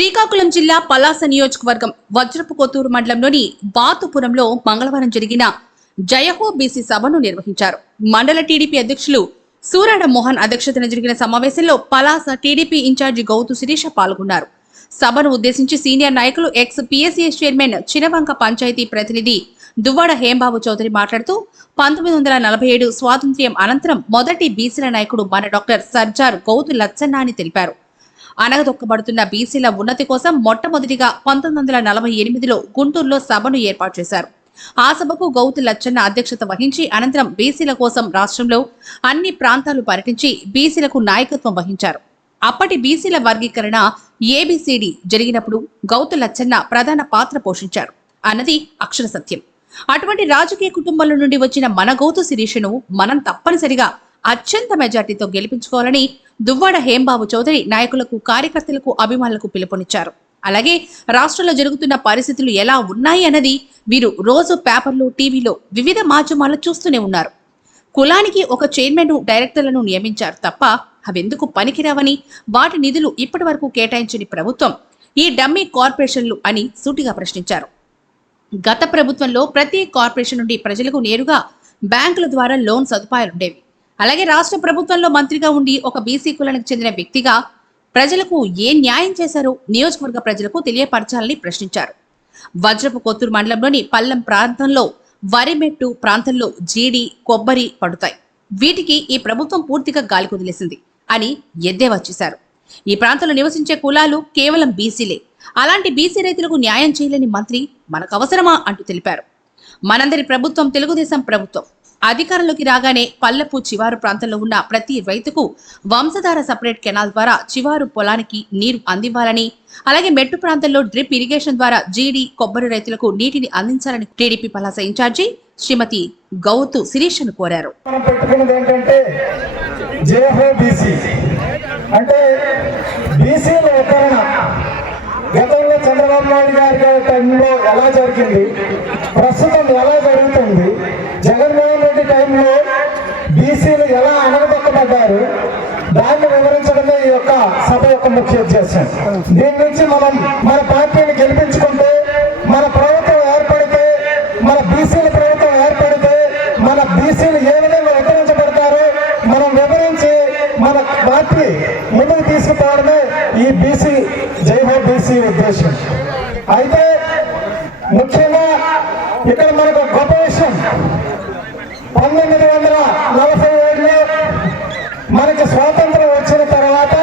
శ్రీకాకుళం జిల్లా పలాస నియోజకవర్గం వజ్రపు కొత్తూరు మండలంలోని బాతుపురంలో మంగళవారం జరిగిన జయహో బీసీ సభను నిర్వహించారు. మండల టీడీపీ అధ్యక్షులు సూరాడ మోహన్ అధ్యక్షతన జరిగిన సమావేశంలో పలాస టీడీపీ ఇన్ఛార్జి గౌతు శిరీష పాల్గొన్నారు. సభను ఉద్దేశించి సీనియర్ నాయకులు ఎక్స్ పిఎస్సిఎస్ చైర్మన్ చినవంక పంచాయతీ ప్రతినిధి దువ్వాడ హేంబాబు చౌదరి మాట్లాడుతూ 1947 స్వాతంత్ర్యం అనంతరం మొదటి బీసీల నాయకుడు మన డాక్టర్ సర్జార్ గౌతు లచ్చన్న అని తెలిపారు. అనగదొక్కబడుతున్న బీసీల ఉన్నతి కోసం మొట్టమొదటిగా 1948లో గుంటూరులో సభను ఏర్పాటు చేశారు. ఆ సభకు గౌతు లచ్చన్న అధ్యక్షత వహించి అనంతరం బీసీల కోసం రాష్ట్రంలో అన్ని ప్రాంతాలు పర్యటించి బీసీలకు నాయకత్వం వహించారు. అప్పటి బీసీల వర్గీకరణ ఏబిసిడి జరిగినప్పుడు గౌతు లచ్చన్న ప్రధాన పాత్ర పోషించారు అన్నది అక్షర సత్యం. అటువంటి రాజకీయ కుటుంబాల నుండి వచ్చిన మన గౌతు శిరీషను మనం తప్పనిసరిగా అత్యంత మెజార్టీతో గెలిపించుకోవాలని దువ్వాడ హేంబాబు చౌదరి నాయకులకు, కార్యకర్తలకు, అభిమానులకు పిలుపునిచ్చారు. అలాగే రాష్ట్రంలో జరుగుతున్న పరిస్థితులు ఎలా ఉన్నాయి అన్నది వీరు రోజు పేపర్లు, టీవీలో వివిధ మాధ్యమాల్లో చూస్తూనే ఉన్నారు. కులానికి ఒక చైర్మన్, డైరెక్టర్లను నియమించారు తప్ప అవెందుకు పనికిరావని, వాటి నిధులు ఇప్పటి వరకు కేటాయించని ప్రభుత్వం ఈ డమ్మీ కార్పొరేషన్లు అని సూటిగా ప్రశ్నించారు. గత ప్రభుత్వంలో ప్రతి కార్పొరేషన్ నుండి ప్రజలకు నేరుగా బ్యాంకుల ద్వారా లోన్ సదుపాయాలుండేవి. అలాగే రాష్ట్ర ప్రభుత్వంలో మంత్రిగా ఉండి ఒక బీసీ కులానికి చెందిన వ్యక్తిగా ప్రజలకు ఏ న్యాయం చేశారో నియోజకవర్గ ప్రజలకు తెలియపరచాలని ప్రశ్నించారు. వజ్రపు కొత్తూరు మండలంలోని పల్లం ప్రాంతంలో వరిమెట్టు ప్రాంతంలో జీడి, కొబ్బరి పడుతాయి. వీటికి ఈ ప్రభుత్వం పూర్తిగా గాలి కుదిలేసింది అని ఎద్దేవా చేశారు. ఈ ప్రాంతంలో నివసించే కులాలు కేవలం బీసీలే. అలాంటి బీసీ రైతులకు న్యాయం చేయలేని మంత్రి మనకు అవసరమా అంటూ తెలిపారు. మనందరి ప్రభుత్వం తెలుగుదేశం ప్రభుత్వం. అధికారంలోకి రాగానే పల్లెపు చివారు ప్రాంతంలో ఉన్న ప్రతి రైతుకు వంశధార సపరేట్ కెనాల్ ద్వారా చివారు పొలానికి నీరు అందివ్వాలని, అలాగే మెట్టు ప్రాంతంలో డ్రిప్ ఇరిగేషన్ ద్వారా జీడి, కొబ్బరి రైతులకు నీటిని అందించాలని టీడీపీ పలాస ఇన్ఛార్జి శ్రీమతి గౌతు శిరీషను కోరారు. గతంలో చంద్రబాబు నాయుడు గారి టైంలో ఎలా జరిగింది, ప్రస్తుతం ఎలా జరుగుతుంది, జగన్మోహన్ రెడ్డి టైంలో బీసీలు ఎలా అనగదొక్కబడ్డారు, దాన్ని వివరించడమే ఈ యొక్క సభ యొక్క ముఖ్య ఉద్దేశం. దీని నుంచి మనం మన పార్టీని గెలిపించుకుంటే, మన ప్రభుత్వం ఏర్పడితే, మన బీసీల ప్రభుత్వం ఏర్పడితే మన బీసీలు ఏ విధంగా వివరించబడతారో మనం వివరించి మన పార్టీ ముందుకు తీసుకుపోవడమే ఈ బీసీ జైహో బీసీ ఉద్దేశం. అయితే ముఖ్యంగా ఇక్కడ మనకు గొప్ప విషయం, 1947లో మనకి స్వాతంత్రం వచ్చిన తర్వాత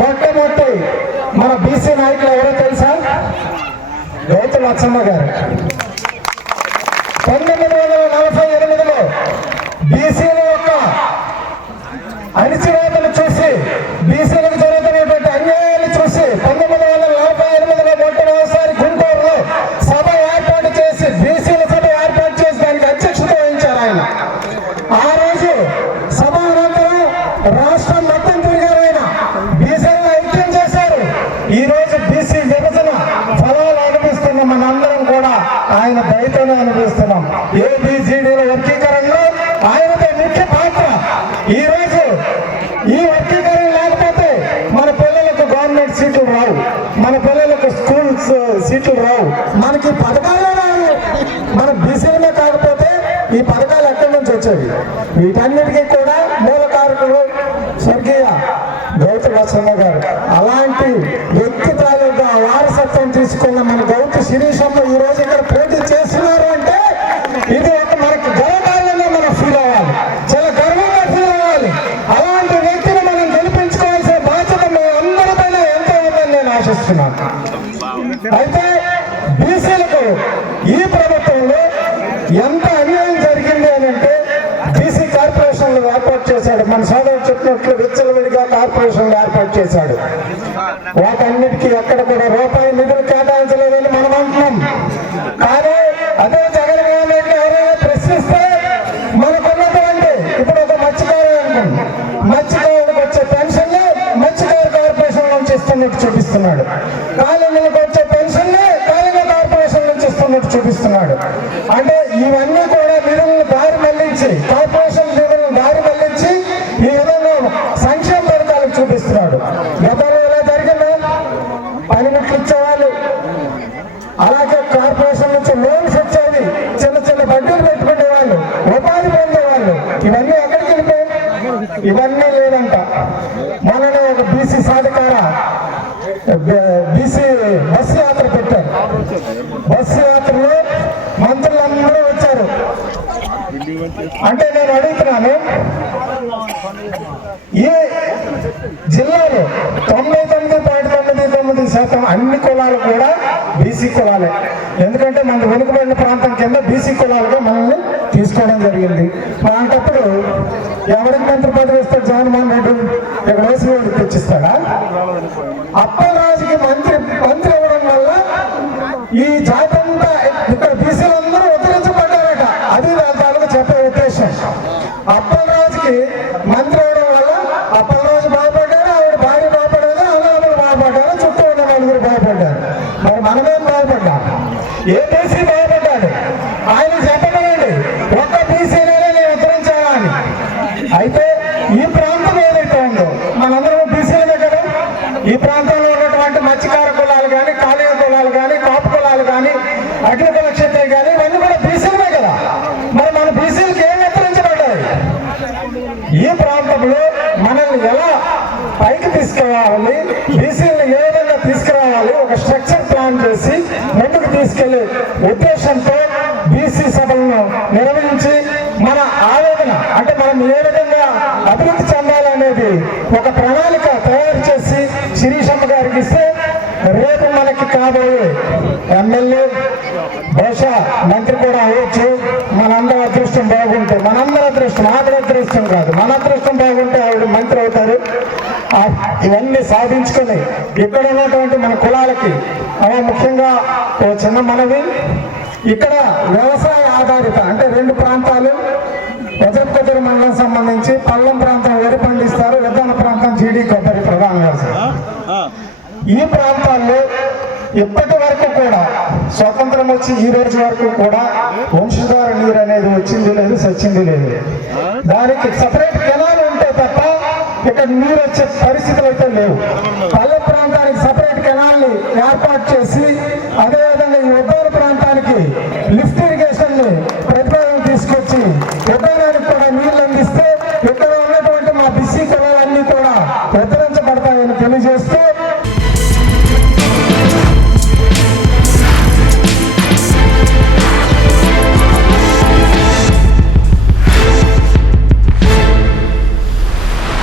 మొట్టమొదటి మన బీసీ నాయకులు ఎవరో తెలుసా? గౌతు లచ్చన్న గారు. 1948లో బీసీల యొక్క అణిచివేతలు చూసి, బీసీలకు జరుగుతున్నటువంటి అన్యాయాలు చూసి 1948లో మొట్టమొదటిసారి గుంటూరులో సభ ఏర్పాటు చేసి, బీసీల సభ ఏర్పాటు చేసి దానికి అధ్యక్షత వహించారు ఆయన. ఆ రోజు సభ అనంతరం రాష్ట్రం మొత్తం తిరిగారు ఆయన, బీసీలను ఐక్యం చేశారు. ఈ రోజు బీసీ విభజన ఫలాలు అనుభవిస్తున్న మనందరం కూడా ఆయన దయతోనే అనుభవిస్తున్నాం. ఏబిసిడీల వర్గీకరణలో ఆయనతో ముఖ్య పాత్ర. ఈ రోజు ఈ వర్గీకరణ లేకపోతే మన పిల్లలకు గవర్నమెంట్ సీట్లు రావు, మన పిల్లలకు స్కూల్స్ సీట్లు రావు, మనకి పథకాలే రావు. మన బీసీలమే కాకపోతే ఈ పథకాలు ఎక్కడి నుంచి వచ్చేవి? వీటన్నిటికీ కూడా మూల కారకులు స్వర్గీయ గౌతు లచ్చన్న గారు. అలాంటి వ్యక్తి తాలూకా వారసత్వం తీసుకున్న మన గౌతు శిరీషమ్మ ఈ రోజు ఇక్కడ పోటీ చేస్తున్నారు అంటే ఇది ఒక మనకి గర్వకాలంలో మనం ఫీల్ అవ్వాలి, చాలా గర్వంగా ఫీల్ అవ్వాలి. అలాంటి వ్యక్తిని మనం గెలిపించుకోవాల్సిన బాధ్యత మీ అందరిపైన ఎంతో ఉందని నేను ఆశిస్తున్నాను. అయితే బీసీలకు ఈ ప్రభుత్వంలో ఎంత అన్యాయం జరిగింది అని అంటే, బీసీ కార్పొరేషన్లు ఏర్పాటు చేశాడు. మన సోదరుడు చెప్పినట్లు విచ్చలవిడిగా కార్పొరేషన్లు ఏర్పాటు చేశాడు. వాటన్నిటికీ ఎక్కడ కూడా రూపాయి నిధులు కేటాయించలేదని మనం అంటున్నాం. కానీ అదే జగన్మోహన్ రెడ్డి ఎవరైనా ప్రశ్నిస్తే మనకున్నటువంటి ఇప్పుడు ఒక మత్స్యకారు అనుకోండి, మత్స్యకారులకు వచ్చే పెన్షన్లు మత్స్యకారు కార్పొరేషన్ నుంచి ఇస్తున్నట్టు చూపిస్తున్నాడు. కాళీలకు వచ్చే పెన్షన్లు కాళీల కార్పొరేషన్ నుంచి ఇస్తున్నట్టు చూపిస్తున్నాడు. అంటే ఇవన్నీ కూడా నిధులను దారి మళ్లించి, కార్పొరేషన్ నిధులను దారి మళ్లించి ఈ విధంగా సంక్షేమ పథకాలకు చూపిస్తున్నాడు. గతంలో ఎలా జరిగిందో అంటే నేను అడుగుతున్నాను, ఈ జిల్లాలో 99.99% అన్ని కులాలు కూడా బీసీ కులాలే. ఎందుకంటే మన వెనుకబడిన ప్రాంతం కింద బీసీ కులాలుగా మనల్ని తీసుకోవడం జరిగింది. అలాంటప్పుడు ఎవరికి మంత్రి పదవి ఇస్తాడు జగన్మోహన్ రెడ్డి? ఇక్కడ వేసి వాడికి తెచ్చిస్తాడా? అప్పలరాజుకి మంత్రి అవ్వడం వల్ల ఈ జాతి అంతా ఇక్కడ బీసీలందరూ ఉత్తరించబడ్డారట. అది దాని తాలూకు చెప్పే ఉద్దేశం. అప్పలరాజుకి మంత్రి అవడం వల్ల అప్పలరాజు బాగుపడ్డారు, ఆవిడ భార్య బాగుపడ్డారు, అన్నదమ్ములు బాగుపడ్డారు, చుట్టూ ఉన్న నలుగురు బాగుపడ్డారు. మరి మనమేం బాగుపడ్డాం? ఏ బీసీ బాగుపడ్డాడు? ఆయన చెప్పనండి ఒక్క బీసీనే నేను ఉత్తరించాలా అని. అయితే ఈ ప్రాంతం ఏదైతే ఉందో మనందరం బీసీలమే కదా. ఈ ప్రాంతంలో ఉన్నటువంటి మత్స్యకార కులాలు కానీ, కాళీయ కులాలు కానీ, కాపు కులాలు కానీ, అగ్నికుల క్షత్రియ కానీ ఇవన్నీ కూడా బీసీలమే కదా. మరి మన బీసీలకు ఏం ఉత్తరించబడ్డాయి? ఈ ప్రాంతంలో మనల్ని ఎలా పైకి తీసుకురావాలి, బీసీలను ఏ విధంగా తీసుకురావాలి, ఒక స్ట్రక్చర్ ప్లాన్ చేసి ముందుకు తీసుకెళ్లే ఉద్దేశంతో బీసీ సభలను నిర్వహించి మన ఆవేదన అంటే మనం ఏ విధంగా అభివృద్ధి చెందాలనేది ఒక ప్రణాళిక తయారు చేసి శిరీషమ్మ గారికి ఇస్తే రేపు మనకి కాబోయే ఎమ్మెల్యే బహుశా మంత్రి కూడా అవ్వచ్చు. మనందరి అదృష్టం బాగుంటే, మనందరి అదృష్టం, ఆవిడ అదృష్టం కాదు, మన అదృష్టం బాగుంటే ఆవిడ మంత్రి అవుతారు. ఇవన్నీ సాధించుకొని ఇక్కడ ఉన్నటువంటి మన కులాలకి ముఖ్యంగా ఓ చిన్న మనవి, ఇక్కడ వ్యవసాయ ఆధారిత అంటే రెండు ప్రాంతాలు వజ్రపుకొత్తూరు మండలం సంబంధించి పల్లం ప్రాంతం వరి పండిస్తారు, విధాన ప్రాంతం జీడీ కొబ్బరి ప్రధాన వ్యవసాయం. ఈ ప్రాంతాల్లో ఇప్పటి వరకు కూడా స్వతంత్రం వచ్చి ఈ రోజు వరకు కూడా వంశధార నీరు అనేది వచ్చింది లేదు, సచ్చింది లేదు. దానికి సపరేట్ కెనాల్ ఉంటే తప్ప ఇక్కడ నీరు వచ్చే పరిస్థితులు అయితే లేవు. పల్లె ప్రాంతానికి సపరేట్ కెనాల్ని ఏర్పాటు చేసి అదే